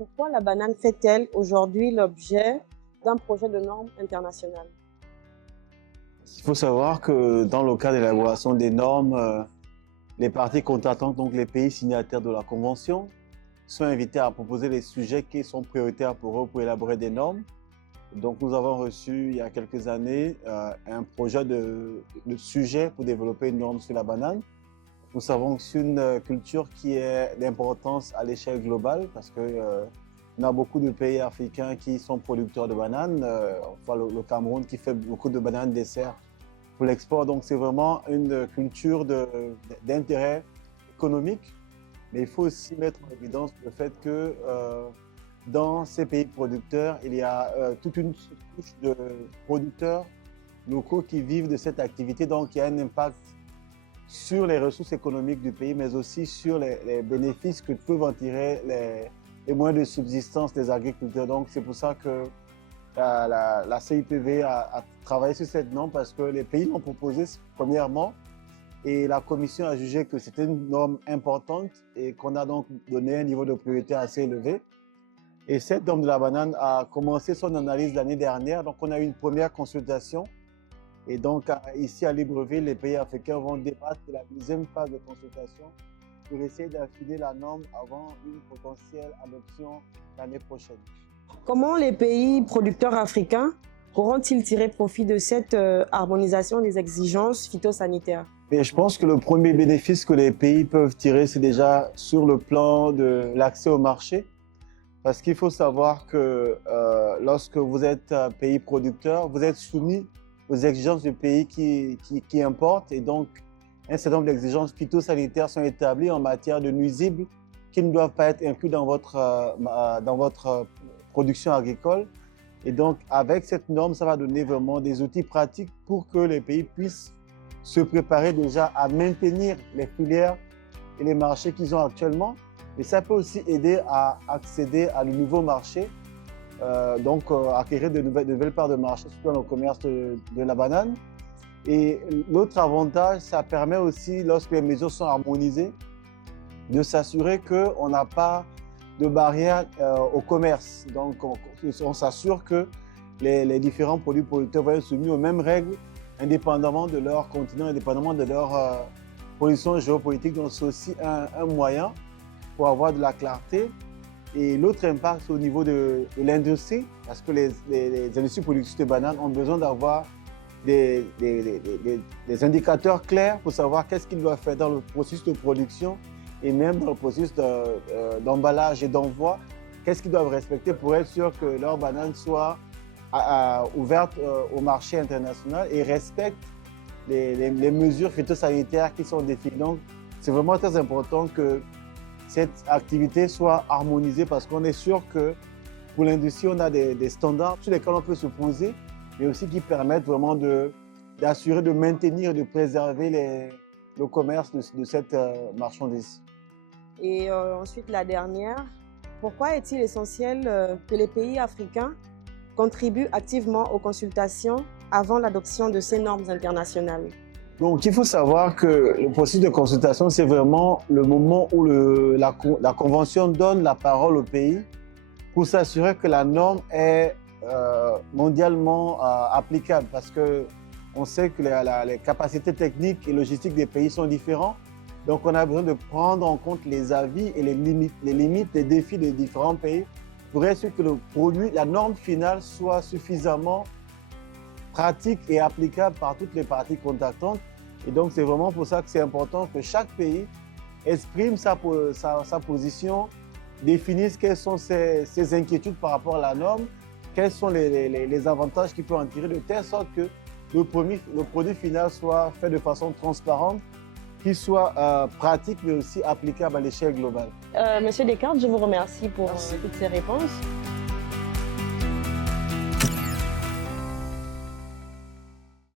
Pourquoi la banane fait-elle aujourd'hui l'objet d'un projet de normes internationales? Il faut savoir que dans le cadre de l'élaboration des normes, les parties contractantes, donc les pays signataires de la Convention, sont invités à proposer les sujets qui sont prioritaires pour eux pour élaborer des normes. Donc nous avons reçu il y a quelques années un projet de sujet pour développer une norme sur la banane. Nous savons que c'est une culture qui est d'importance à l'échelle globale parce que on a beaucoup de pays africains qui sont producteurs de bananes. On voit le Cameroun qui fait beaucoup de bananes dessert pour l'export. Donc c'est vraiment une culture d'intérêt économique. Mais il faut aussi mettre en évidence le fait que dans ces pays producteurs, il y a toute une couche de producteurs locaux qui vivent de cette activité. Donc il y a un impact sur les ressources économiques du pays, mais aussi sur les bénéfices que peuvent en tirer les moyens de subsistance des agriculteurs. Donc c'est pour ça que la CIPV a travaillé sur cette norme parce que les pays l'ont proposé premièrement et la Commission a jugé que c'était une norme importante et qu'on a donc donné un niveau de priorité assez élevé. Et cette norme de la banane a commencé son analyse l'année dernière, donc on a eu une première consultation. Et donc ici à Libreville, les pays africains vont débattre de la deuxième phase de consultation pour essayer d'affiner la norme avant une potentielle adoption l'année prochaine. Comment les pays producteurs africains pourront-ils tirer profit de cette harmonisation des exigences phytosanitaires? Et je pense que le premier bénéfice que les pays peuvent tirer, c'est déjà sur le plan de l'accès au marché. Parce qu'il faut savoir que lorsque vous êtes un pays producteur, vous êtes soumis aux exigences du pays qui importe. Et donc, un certain nombre d'exigences phytosanitaires sont établies en matière de nuisibles qui ne doivent pas être inclus dans votre production agricole. Et donc, avec cette norme, ça va donner vraiment des outils pratiques pour que les pays puissent se préparer déjà à maintenir les filières et les marchés qu'ils ont actuellement. Et ça peut aussi aider à accéder à de nouveaux marchés, acquérir de nouvelles parts de marché, surtout dans le commerce de la banane. Et l'autre avantage, ça permet aussi, lorsque les mesures sont harmonisées, de s'assurer qu'on n'a pas de barrière au commerce. Donc, on s'assure que les différents produits producteurs vont être soumis aux mêmes règles, indépendamment de leur continent, indépendamment de leur position géopolitique. Donc, c'est aussi un moyen pour avoir de la clarté. Et l'autre impact, c'est au niveau de l'industrie, parce que les industries productrices de bananes ont besoin d'avoir des indicateurs clairs pour savoir qu'est-ce qu'ils doivent faire dans le processus de production et même dans le processus d'emballage et d'envoi, qu'est-ce qu'ils doivent respecter pour être sûr que leurs bananes soient ouvertes au marché international et respectent les mesures phytosanitaires qui sont définies. Donc, c'est vraiment très important que cette activité soit harmonisée parce qu'on est sûr que pour l'industrie, on a des standards sur lesquels on peut se poser, mais aussi qui permettent vraiment d'assurer, de maintenir, de préserver le commerce de cette marchandise. Et ensuite, la dernière, pourquoi est-il essentiel que les pays africains contribuent activement aux consultations avant l'adoption de ces normes internationales? Donc, il faut savoir que le processus de consultation, c'est vraiment le moment où la Convention donne la parole au pays pour s'assurer que la norme est mondialement applicable parce qu'on sait que les capacités techniques et logistiques des pays sont différentes. Donc, on a besoin de prendre en compte les avis et les limites, les défis des différents pays pour être sûr que le produit, la norme finale soit suffisamment pratique et applicable par toutes les parties contractantes. Et donc, c'est vraiment pour ça que c'est important que chaque pays exprime sa position, définisse quelles sont ses inquiétudes par rapport à la norme, quels sont les avantages qu'il peut en tirer, de telle sorte que le produit final soit fait de façon transparente, qu'il soit pratique mais aussi applicable à l'échelle globale. Monsieur Descartes, je vous remercie pour toutes ces réponses.